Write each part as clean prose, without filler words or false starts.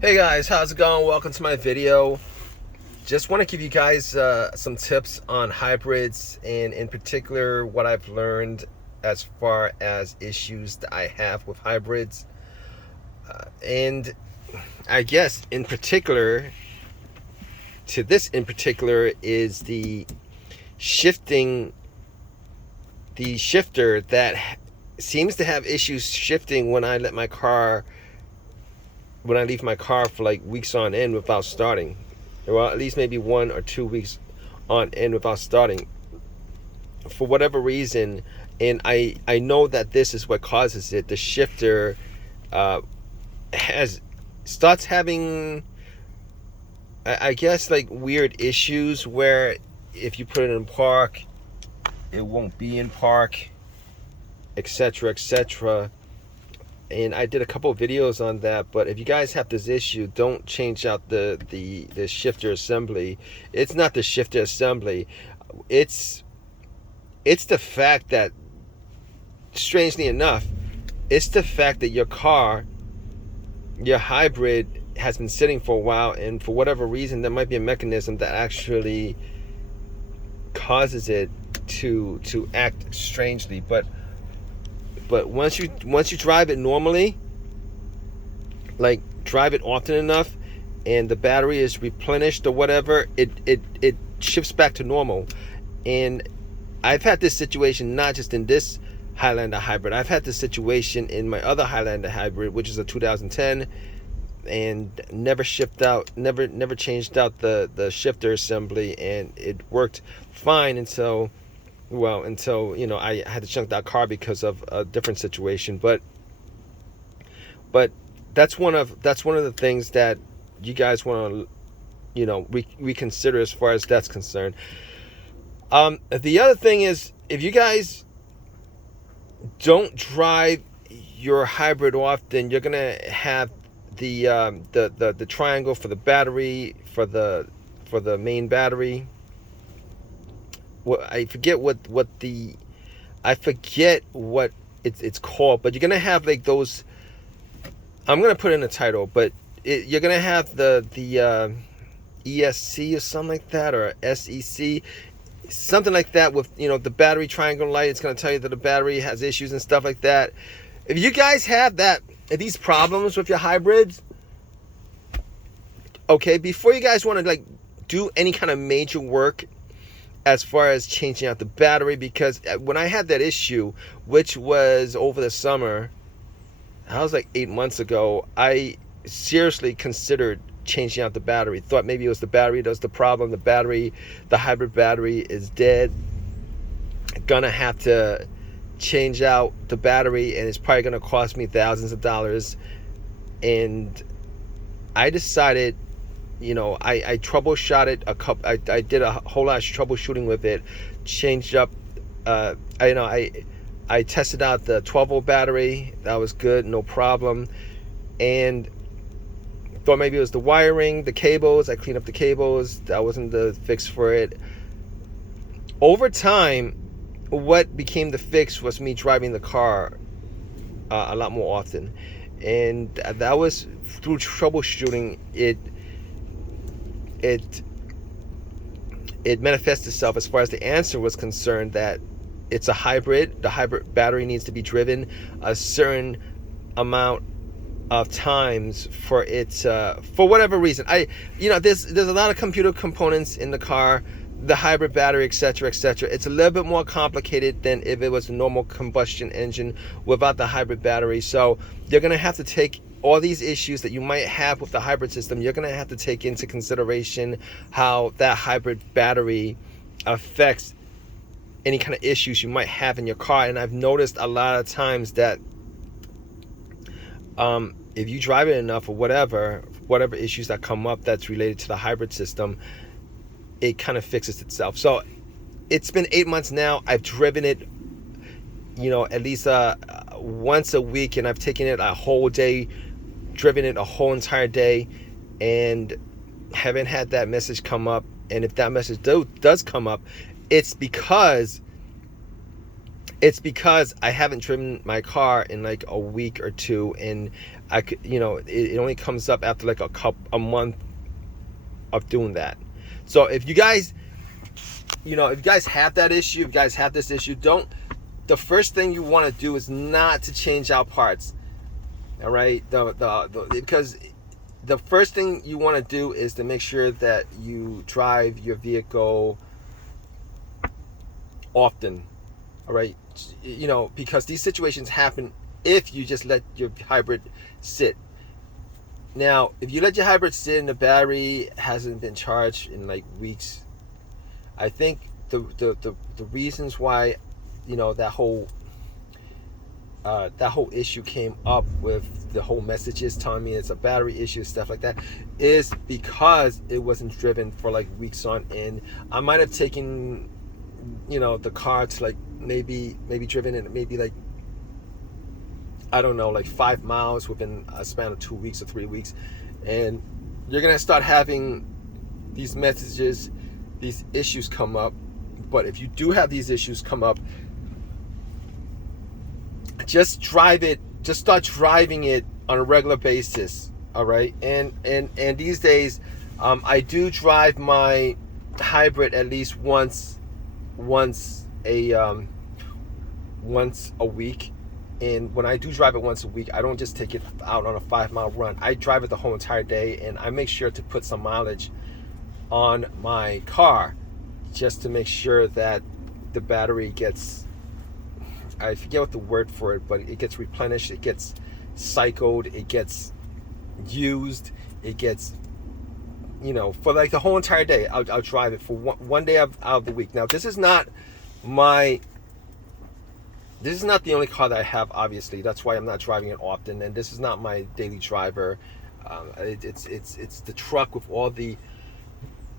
Hey guys, how's it going? Welcome to my video. Just want to give you guys some tips on hybrids, and in particular what I've learned as far as issues that I have with hybrids. And I guess in particular, to this in particular, is shifting, the shifter that seems to have issues shifting when I leave my car for like weeks on end without starting. Well, at least maybe 1 or 2 weeks on end without starting for whatever reason. And I know that this is what causes it. The shifter uh, has starts having, I guess, like weird issues where if you put it in park, it won't be in park, etc., etc. And I did a couple of videos on that. But if you guys have this issue, don't change out the shifter assembly. It's not the shifter assembly. It's the fact that, strangely enough, it's the fact that your hybrid has been sitting for a while, and for whatever reason, there might be a mechanism that actually causes it to act strangely. But once you drive it normally, like drive it often enough, and the battery is replenished or whatever, it shifts back to normal. And I've had this situation not just in this Highlander hybrid. I've had this situation in my other Highlander hybrid, which is a 2010, and never changed out the shifter assembly, and it worked fine until I had to chunk that car because of a different situation. But that's one of the things that you guys want to reconsider as far as that's concerned. The other thing is, if you guys don't drive your hybrid often, you're gonna have the triangle for the battery, for the main battery. I forget what it's called, but you're gonna have like those. I'm gonna put in a title, but you're gonna have the ESC or something like that, or SEC, something like that, with the battery triangle light. It's gonna tell you that the battery has issues and stuff like that. If you guys have these problems with your hybrids, okay, before you guys want to like do any kind of major work as far as changing out the battery, because when I had that issue, which was over the summer, I was like 8 months ago, I seriously considered changing out the battery. Thought maybe it was the battery that was the problem. The hybrid battery is dead. Gonna have to change out the battery, and it's probably gonna cost me thousands of dollars. And I decided, I troubleshot it I did a whole lot of troubleshooting with it, changed up. I tested out the 12-volt battery. That was good, no problem. And thought maybe it was the wiring, the cables. I cleaned up the cables. That wasn't the fix for it. Over time, what became the fix was me driving the car a lot more often, and that was through troubleshooting. It manifests itself as far as the answer was concerned, that it's a hybrid. The hybrid battery needs to be driven a certain amount of times for its for whatever reason. There's a lot of computer components in the car, the hybrid battery, etc., etc. It's a little bit more complicated than if it was a normal combustion engine without the hybrid battery. So you're gonna have to take all these issues that you might have with the hybrid system. You're gonna have to take into consideration how that hybrid battery affects any kind of issues you might have in your car. And I've noticed a lot of times that if you drive it enough, or whatever issues that come up that's related to the hybrid system, it kind of fixes itself. So it's been 8 months now. I've driven it, at least once a week, and I've taken it a whole day, driven it a whole entire day, and haven't had that message come up. And if that message does come up, it's because It's because I haven't driven my car in like a week or two, and I could, it only comes up after like a month of doing that. So if you guys, if you guys have that issue, if you guys have this issue, the first thing you want to do is not to change out parts. All right, because the first thing you want to do is to make sure that you drive your vehicle often. All right, because these situations happen if you just let your hybrid sit. Now, if you let your hybrid sit and the battery hasn't been charged in like weeks, I think the reasons why, that whole issue came up with the whole messages telling me it's a battery issue, stuff like that, is because it wasn't driven for like weeks on end. I might have taken, the car to like maybe driven it maybe like, I don't know, like 5 miles within a span of 2 weeks or 3 weeks, and you're gonna start having these messages, these issues come up. But if you do have these issues come up, just start driving it on a regular basis. All right, and these days, I do drive my hybrid at least once a week. And when I do drive it once a week, I don't just take it out on a 5-mile run. I drive it the whole entire day, and I make sure to put some mileage on my car just to make sure that the battery gets, I forget what the word for it, but it gets replenished, it gets cycled, it gets used, it gets, for like the whole entire day. I'll drive it for one day out of the week. Now, this is not the only car that I have, obviously. That's why I'm not driving it often, and this is not my daily driver. It's the truck with all the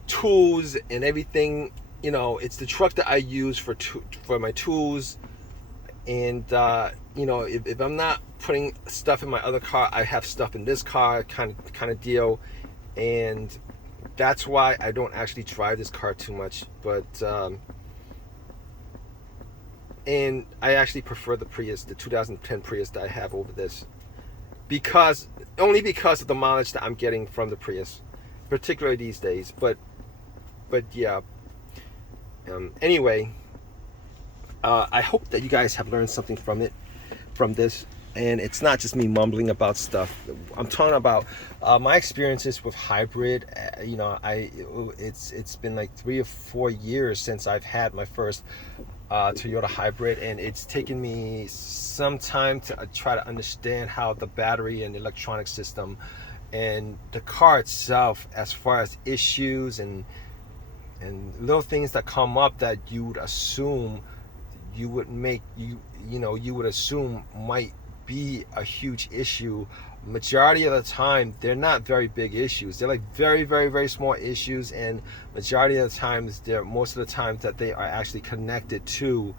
tools and everything. It's the truck that I use for my tools. And if I'm not putting stuff in my other car, I have stuff in this car, kind of deal. And that's why I don't actually drive this car too much. But and I actually prefer the Prius, the 2010 Prius that I have over this, only because of the mileage that I'm getting from the Prius, particularly these days. But yeah. Anyway, I hope that you guys have learned something from this, and it's not just me mumbling about stuff. I'm talking about my experiences with hybrid. It's been like 3 or 4 years since I've had my first Toyota hybrid, and it's taken me some time to try to understand how the battery and electronic system and the car itself, as far as issues and little things that come up that you would assume might be a huge issue. Majority of the time, they're not very big issues. They're like very, very, very small issues, and majority of the times, most of the times that they are actually connected to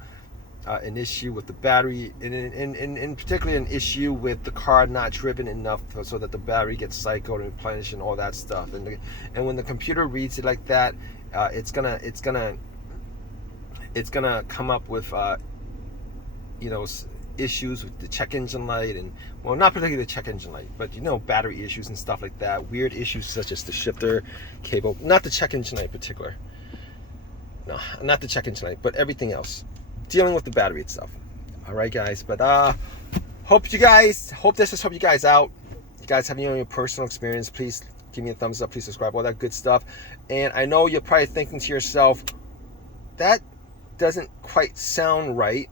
an issue with the battery, and particularly an issue with the car not driven enough so that the battery gets cycled and replenished and all that stuff. And when the computer reads it like that, it's gonna come up with issues with the check engine light, and well, not particularly the check engine light, but battery issues and stuff like that. Weird issues such as the shifter cable, not the check engine light in particular. No, not the check engine light, but everything else dealing with the battery itself. All right, guys, but hope this has helped you guys out. You guys have your personal experience, please give me a thumbs up, please subscribe, all that good stuff. And I know you're probably thinking to yourself, that doesn't quite sound right.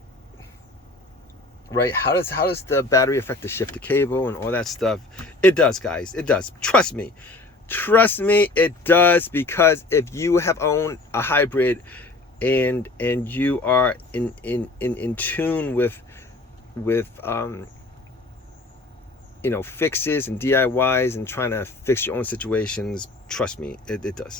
How does the battery affect the shifter cable and all that stuff? It does, guys. It does. Trust me, it does. Because if you have owned a hybrid and you are in tune with fixes and DIYs and trying to fix your own situations, trust me, it does.